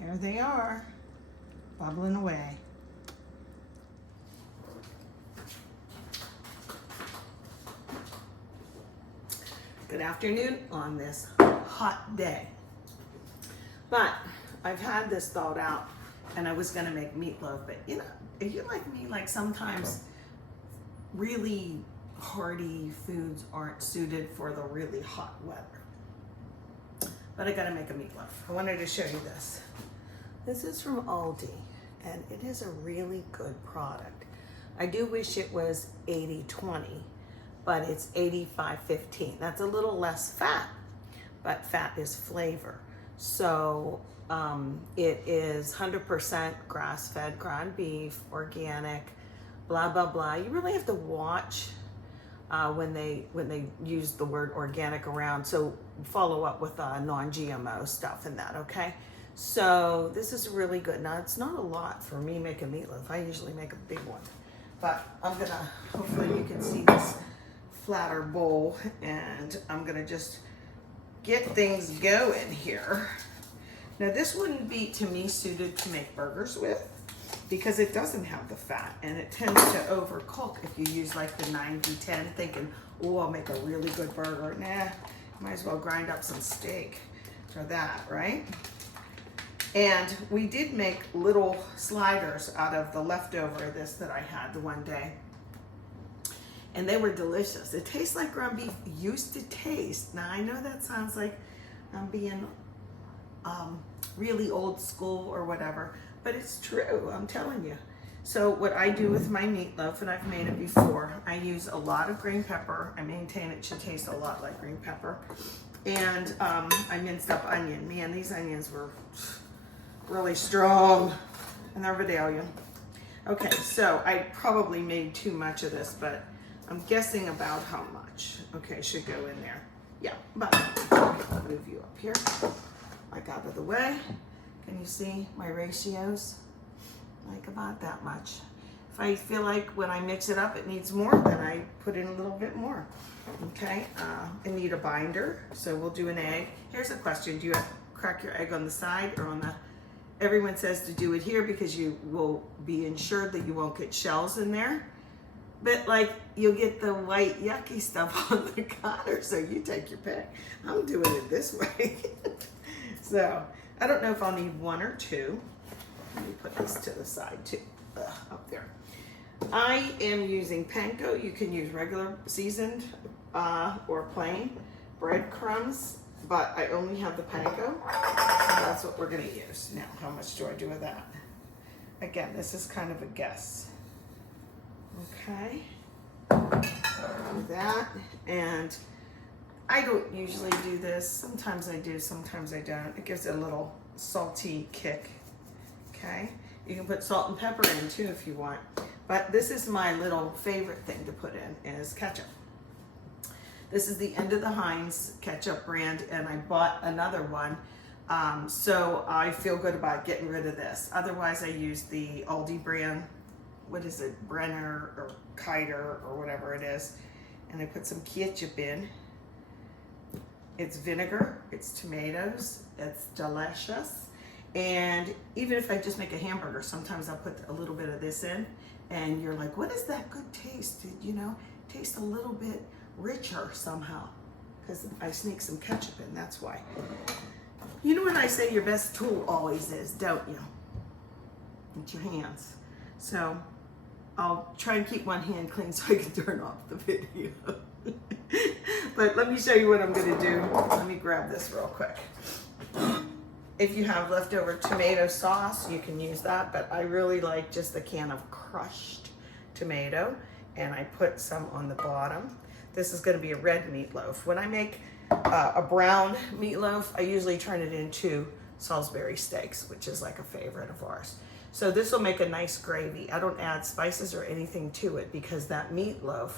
There they are, bubbling away. Good afternoon on this hot day. But I've had this thought out and I was gonna make meatloaf, but you know, if you're like me, like sometimes really hearty foods aren't suited for the really hot weather. But I gotta make a meatloaf. I wanted to show you this. This is from Aldi and it is a really good product. I do wish it was 80-20, but it's 85-15. That's a little less fat, but fat is flavor. So it is 100% grass-fed ground beef, organic, blah, blah, blah. You really have to watch when they use the word organic around. So follow up with non-GMO stuff and that, okay? So this is really good. Now it's not a lot for me making meatloaf. I usually make a big one, but I'm gonna, hopefully you can see this flatter bowl, and I'm gonna just get things going here. Now this wouldn't be, to me, suited to make burgers with because it doesn't have the fat and it tends to overcook if you use like the 90-10 thinking, oh, I'll make a really good burger. Nah, might as well grind up some steak for that, right? And we did make little sliders out of the leftover of this that I had the one day. And they were delicious. It tastes like ground beef used to taste. Now I know that sounds like I'm being really old school or whatever, but it's true, I'm telling you. So what I do with my meatloaf, and I've made it before, I use a lot of green pepper. I maintain it should taste a lot like green pepper. And I minced up onion. Man, these onions were really strong, and they're Vidalia. Okay, so I probably made too much of this, but I'm guessing about how much. Okay, should go in there. Yeah, but okay, I'll move you up here, like out of the way. Can you see my ratios? Like about that much. If I feel like when I mix it up it needs more, then I put in a little bit more. Okay, I need a binder, so we'll do an egg. Here's a question, do you crack your egg on the side or on the, everyone says to do it here because you will be ensured that you won't get shells in there. But like you'll get the white yucky stuff on the counter, so you take your pick. I'm doing it this way. So I don't know if I'll need one or two. Let me put this to the side too, up there. I am using panko. You can use regular seasoned or plain breadcrumbs, but I only have the panko, so that's what we're gonna use. Now, how much do I do with that? Again, this is kind of a guess. Okay, do that, and I don't usually do this. Sometimes I do, sometimes I don't. It gives it a little salty kick. Okay, you can put salt and pepper in too if you want, but this is my little favorite thing to put in is ketchup. This is the End of the Heinz ketchup brand, and I bought another one, so I feel good about getting rid of this. Otherwise, I use the Aldi brand. What is it, Brenner or Kiter or whatever it is, and I put some ketchup in. It's vinegar, it's tomatoes, it's delicious. And even if I just make a hamburger, sometimes I'll put a little bit of this in, and you're like, what is that good taste? You know, taste a little bit richer somehow, because I sneak some ketchup in, that's why. You know what I say your best tool always is, don't you? It's your hands. So I'll try and keep one hand clean so I can turn off the video. But let me show you what I'm gonna do. Let me grab this real quick. If you have leftover tomato sauce, you can use that, but I really like just a can of crushed tomato, and I put some on the bottom. This is gonna be a red meatloaf. When I make a brown meatloaf, I usually turn it into Salisbury steaks, which is like a favorite of ours. So this will make a nice gravy. I don't add spices or anything to it because that meatloaf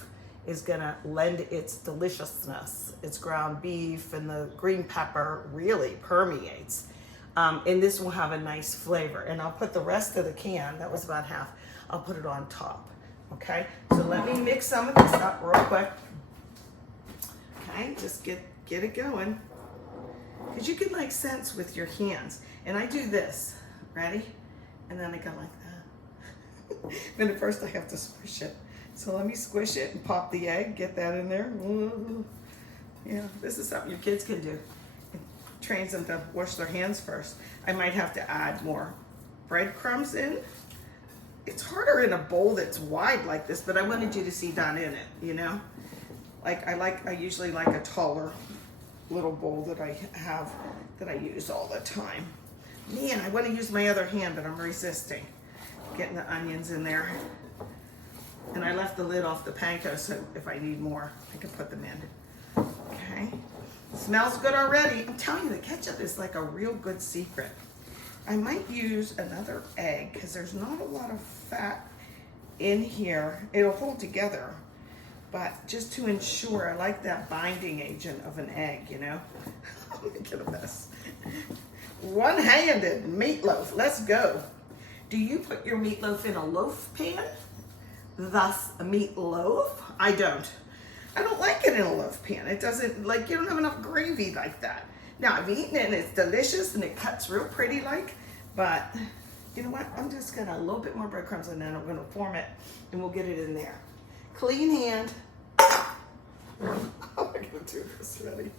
is gonna lend its deliciousness. It's ground beef and the green pepper really permeates. And this will have a nice flavor. And I'll put the rest of the can, that was about half, I'll put it on top, okay? So let me mix some of this up real quick. Okay, just get it going. Because you can like sense with your hands. And I do this, ready? And then I go like that. Then at first I have to squish it. So let me squish it and pop the egg, get that in there. Yeah, this is something your kids can do. It trains them to wash their hands first. I might have to add more breadcrumbs in. It's harder in a bowl that's wide like this, but I wanted you to see that in it, you know? I usually like a taller little bowl that I have, that I use all the time. Man, I want to use my other hand, but I'm resisting getting the onions in there. And I left the lid off the panko, so if I need more, I can put them in. Okay, smells good already. I'm telling you, the ketchup is like a real good secret. I might use another egg because there's not a lot of fat in here. It'll hold together, but just to ensure, I like that binding agent of an egg, you know? Let me get a mess. One-handed meatloaf, let's go. Do you put your meatloaf in a loaf pan? Thus a meatloaf? I don't. I don't like it in a loaf pan. It doesn't, like, you don't have enough gravy like that. Now, I've eaten it and it's delicious and it cuts real pretty like, but you know what? I'm just gonna, a little bit more breadcrumbs and then I'm gonna form it and we'll get it in there. Clean hand. How am I gonna do this? Ready?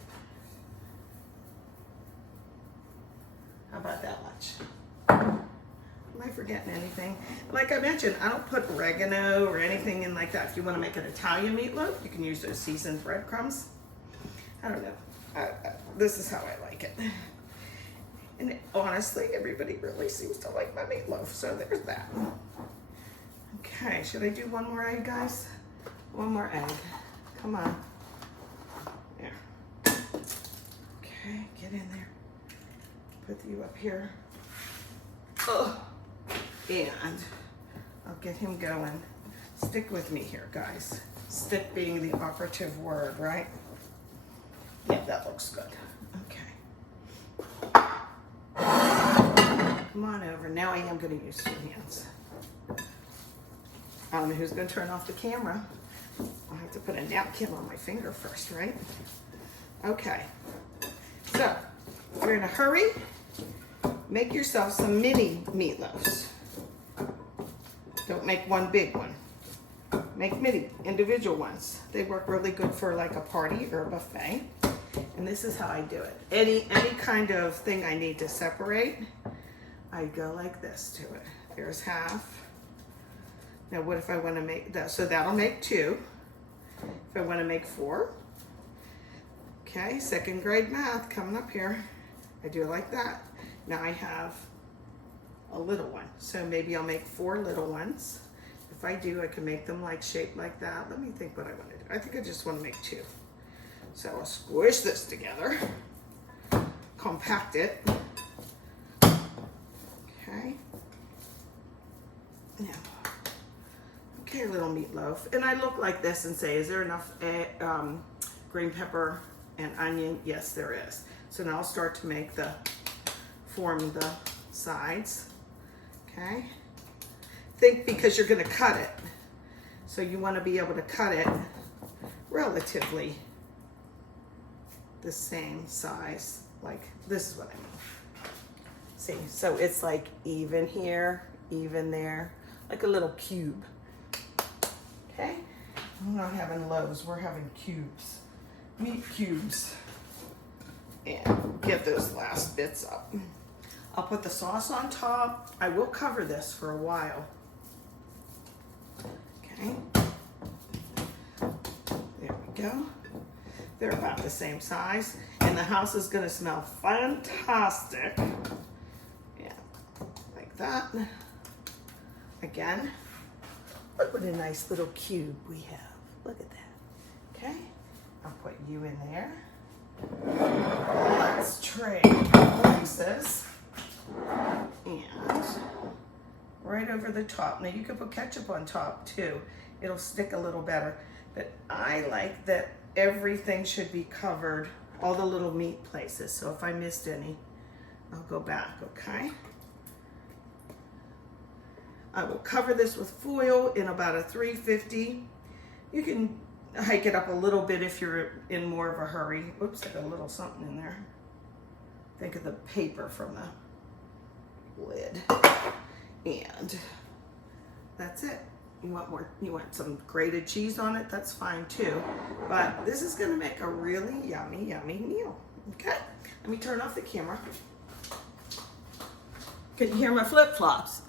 How about that much? Am I forgetting anything? Like I mentioned, I don't put oregano or anything in like that. If you want to make an Italian meatloaf, you can use those seasoned breadcrumbs. I don't know. This is how I like it. And honestly, everybody really seems to like my meatloaf, so there's that. Okay, should I do one more egg, guys? One more egg. Come on. There. Okay, get in there. Put you up here. Oh. And I'll get him going. Stick with me here, guys. Stick being the operative word, right? Yeah, that looks good. Okay. Come on over. Now I am going to use 2 hands. I don't know who's going to turn off the camera. I'll have to put a napkin on my finger first, right? Okay. So, you're in a hurry. Make yourself some mini meatloaves. Don't make one big one. Make mini individual ones. They work really good for like a party or a buffet. And this is how I do it. Any kind of thing I need to separate, I go like this to it. There's half. Now what if I want to make that? So that'll make 2. If I want to make 4. Okay, 2nd grade math coming up here. I do it like that. Now I have a little one. So maybe I'll make 4 little ones. If I do, I can make them like shaped like that. Let me think what I want to do. I think I just want to make 2. So I'll squish this together, compact it. Okay. Now, okay, little meatloaf. And I look like this and say, is there enough green pepper and onion? Yes, there is. So now I'll start to form the sides. Okay. Think because you're going to cut it. So you want to be able to cut it relatively the same size. Like this is what I mean. See, so it's like even here, even there, like a little cube. Okay. We're not having loaves, we're having cubes. Meat cubes. And get those last bits up. I'll put the sauce on top. I will cover this for a while. Okay. There we go. They're about the same size. And the house is going to smell fantastic. Yeah, like that. Again. Look what a nice little cube we have. Look at that. Okay. I'll put you in there. Let's trade places. And right over the top. Now you could put ketchup on top too. It'll stick a little better. But I like that everything should be covered, all the little meat places. So if I missed any, I'll go back, okay? I will cover this with foil in about a 350. You can hike it up a little bit if you're in more of a hurry. Oops, I got a little something in there. think of the paper from the lid. And that's it. You want more, you want some grated cheese on it, that's fine too. But this is gonna make a really yummy, yummy meal. Okay? Let me turn off the camera. Can you hear my flip-flops?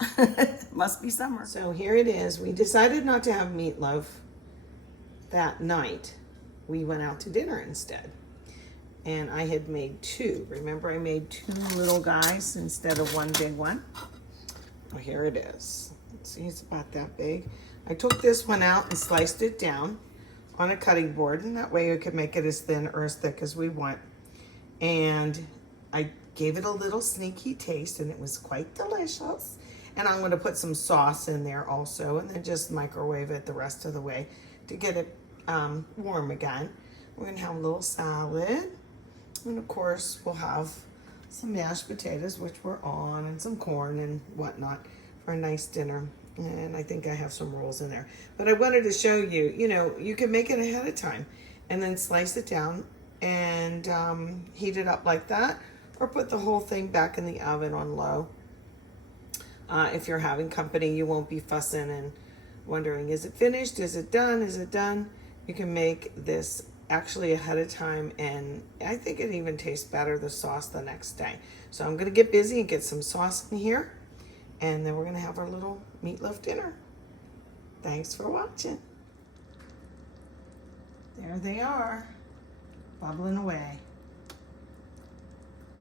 Must be summer. So here it is. We decided not to have meatloaf that night. We went out to dinner instead. And I had made two. Remember, I made two little guys instead of one big one? Oh, here it is. Let's see, it's about that big. I took this one out and sliced it down on a cutting board, and that way we could make it as thin or as thick as we want. And I gave it a little sneaky taste, and it was quite delicious. And I'm gonna put some sauce in there also, and then just microwave it the rest of the way to get it warm again. We're gonna have a little salad, and of course we'll have some mashed potatoes, which we're on, and some corn and whatnot for a nice dinner. And I think I have some rolls in there. But I wanted to show you, you know, you can make it ahead of time and then slice it down and heat it up like that, or put the whole thing back in the oven on low. If you're having company, you won't be fussing and wondering, is it finished? Is it done? Is it done? You can make this actually ahead of time, and I think it even tastes better, the sauce, the next day. So I'm gonna get busy and get some sauce in here, and then we're gonna have our little meatloaf dinner. Thanks for watching. There they are, bubbling away.